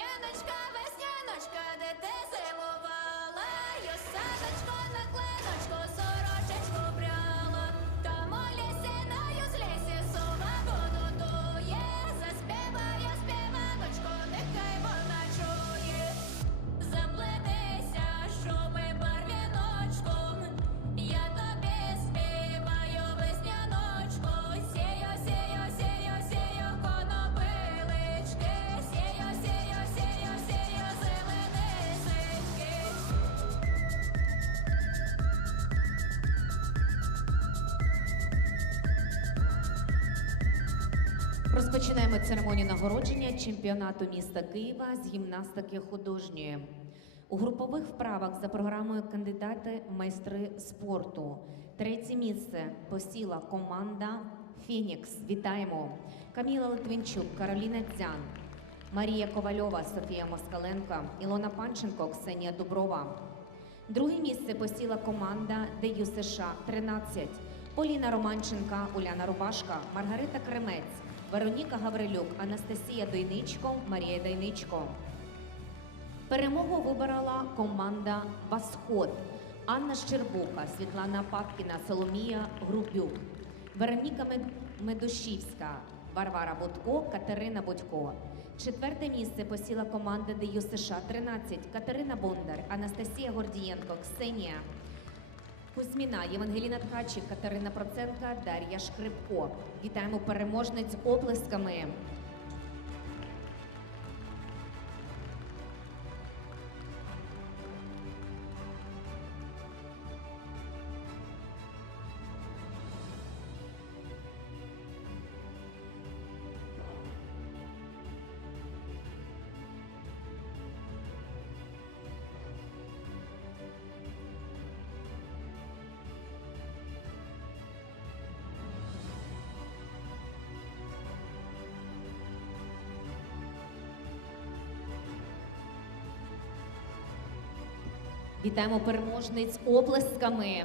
Весняночка, весняночка, Розпочинаємо церемонію нагородження чемпіонату міста Києва з гімнастики художньої. У групових вправах за програмою кандидати майстри спорту. Третє місце посіла команда Фінікс. Вітаємо! Каміла Литвинчук, Кароліна Дзян, Марія Ковальова, Софія Москаленко, Ілона Панченко, Ксенія Дуброва. Друге місце посіла команда ДЮ США 13. Поліна Романченка, Уляна Рубашка, Маргарита Кремець, Вероніка Гаврилюк, Анастасія Дойничко, Марія Дойничко. Перемогу виборола команда Восход. Анна Щербуха, Світлана Папкіна, Соломія Грубюк, Вероніка Медушівська, Варвара Будко, Катерина Будько. Четверте місце посіла команда ДЮ США 13. Катерина Бондар, Анастасія Гордієнко, Ксенія Кузьміна, Євангеліна Ткачик, Катерина Проценка, Дар'я Шкрипко. Вітаємо переможниць оплесками. Вітаємо переможниць оплесками.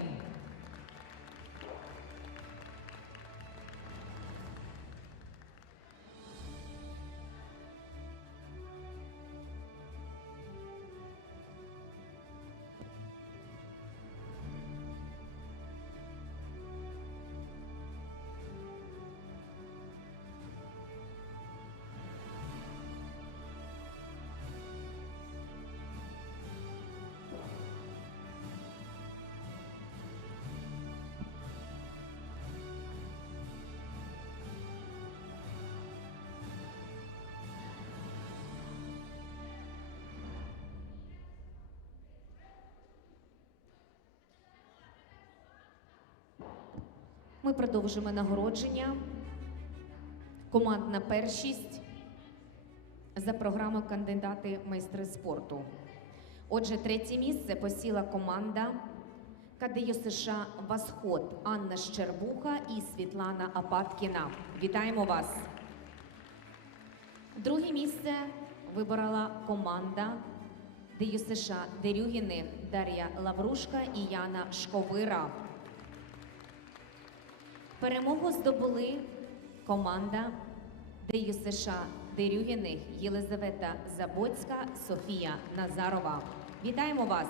Ми продовжуємо нагородження. Командна першість за програмою кандидати майстри спорту. Отже, третє місце посіла команда КДЮ США Восход Анна Щербуха і Світлана Апаткіна. Вітаємо вас! Друге місце виборола команда ДЮ США Дерюгіних Дар'я Лаврушка і Яна Шковира. Перемогу здобули команда ДЮ США Дерюгіних Єлизавета Забоцька, Софія Назарова. Вітаємо вас!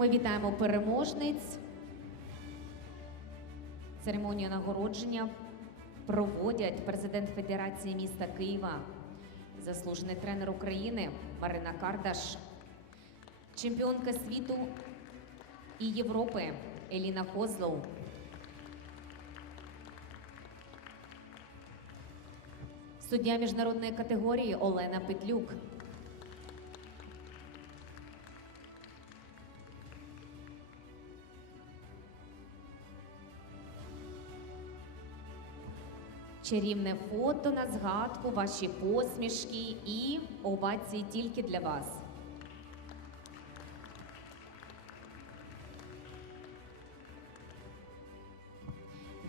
Ми вітаємо переможниць. Церемонію нагородження проводять президент Федерації міста Києва, заслужений тренер України Марина Кардаш, чемпіонка світу і Європи Еліна Козлов. Суддя міжнародної категорії Олена Петлюк. Чарівне фото на згадку, ваші посмішки і овації тільки для вас.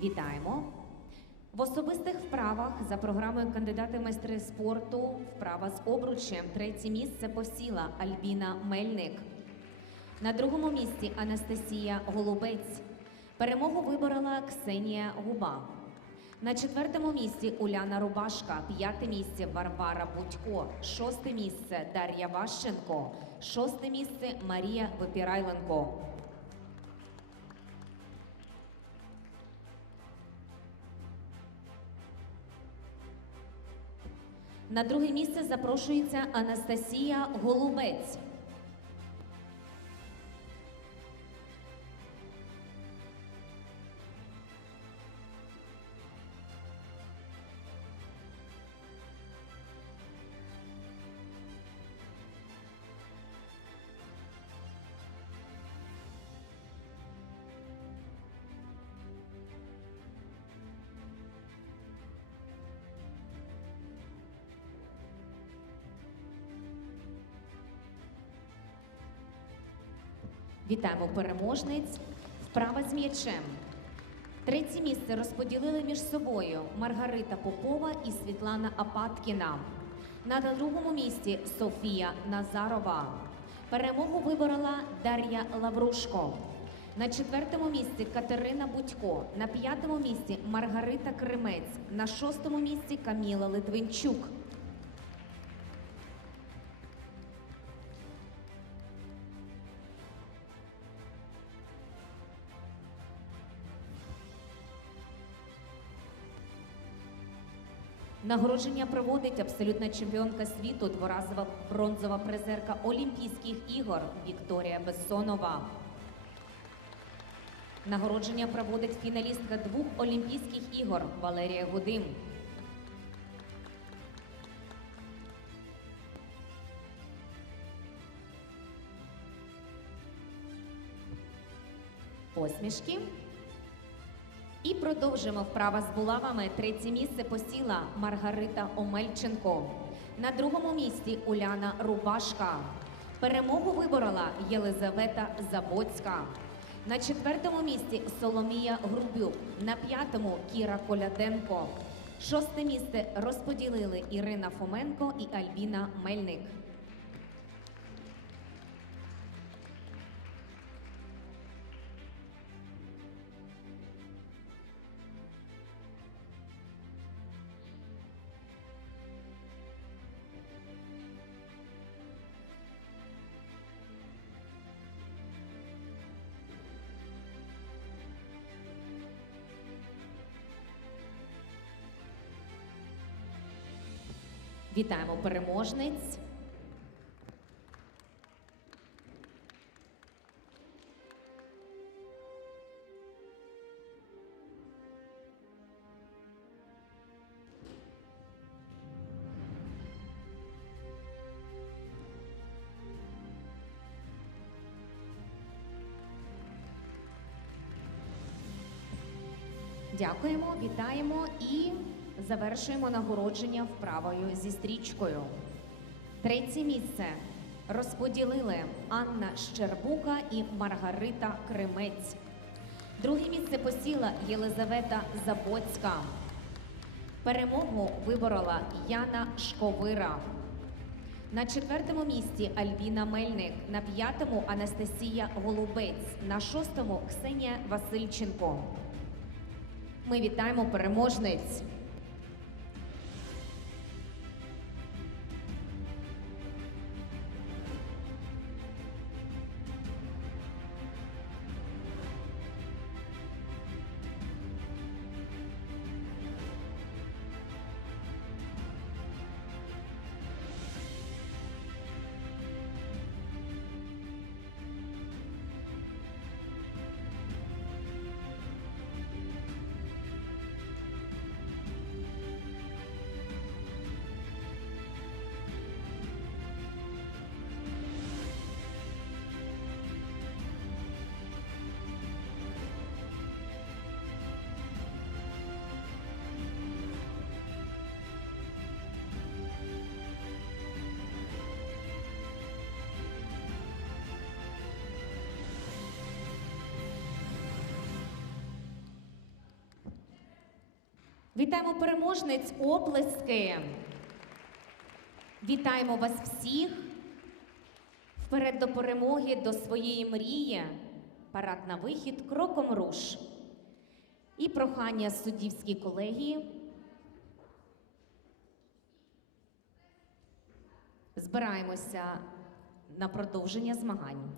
Вітаємо! В особистих вправах за програмою кандидати в майстри спорту вправа з обручем третє місце посіла Альбіна Мельник. На другому місці Анастасія Голубець. Перемогу виборола Ксенія Губа. На четвертому місці Уляна Рубашка, п'яте місце Варвара Будько, шосте місце Дар'я Ващенко, шосте місце Марія Випірайленко. На друге місце запрошується Анастасія Голубець. Вітаємо переможниць. Вправа з м'ячем. Третє місце розподілили між собою Маргарита Попова і Світлана Апаткіна. На другому місці Софія Назарова. Перемогу виборола Дар'я Лаврушко. На четвертому місці Катерина Будько. На п'ятому місці Маргарита Кремець. На шостому місці Каміла Литвинчук. Нагородження проводить абсолютна чемпіонка світу, дворазова бронзова призерка Олімпійських ігор Вікторія Бессонова. Нагородження проводить фіналістка двох Олімпійських ігор Валерія Гудим. Посмішки. І продовжимо вправа з булавами. Третє місце посіла Маргарита Омельченко. На другому місці Уляна Рубашка. Перемогу виборола Єлизавета Забоцька. На четвертому місці Соломія Грубюк. На п'ятому Кіра Коляденко. Шосте місце розподілили Ірина Фоменко і Альбіна Мельник. Вітаємо переможниць. Дякуємо, вітаємо і завершуємо нагородження вправою зі стрічкою. Третє місце розподілили Анна Щербука і Маргарита Кремець. Друге місце посіла Єлизавета Забоцька. Перемогу виборола Яна Шковира. На четвертому місці Альбіна Мельник, на п'ятому Анастасія Голубець, на шостому Ксенія Васильченко. Ми вітаємо переможниць. Вітаємо переможниць оплески. Вітаємо вас всіх. Вперед до перемоги, до своєї мрії. Парад на вихід кроком руш. І прохання суддівській колегії. Збираємося на продовження змагань.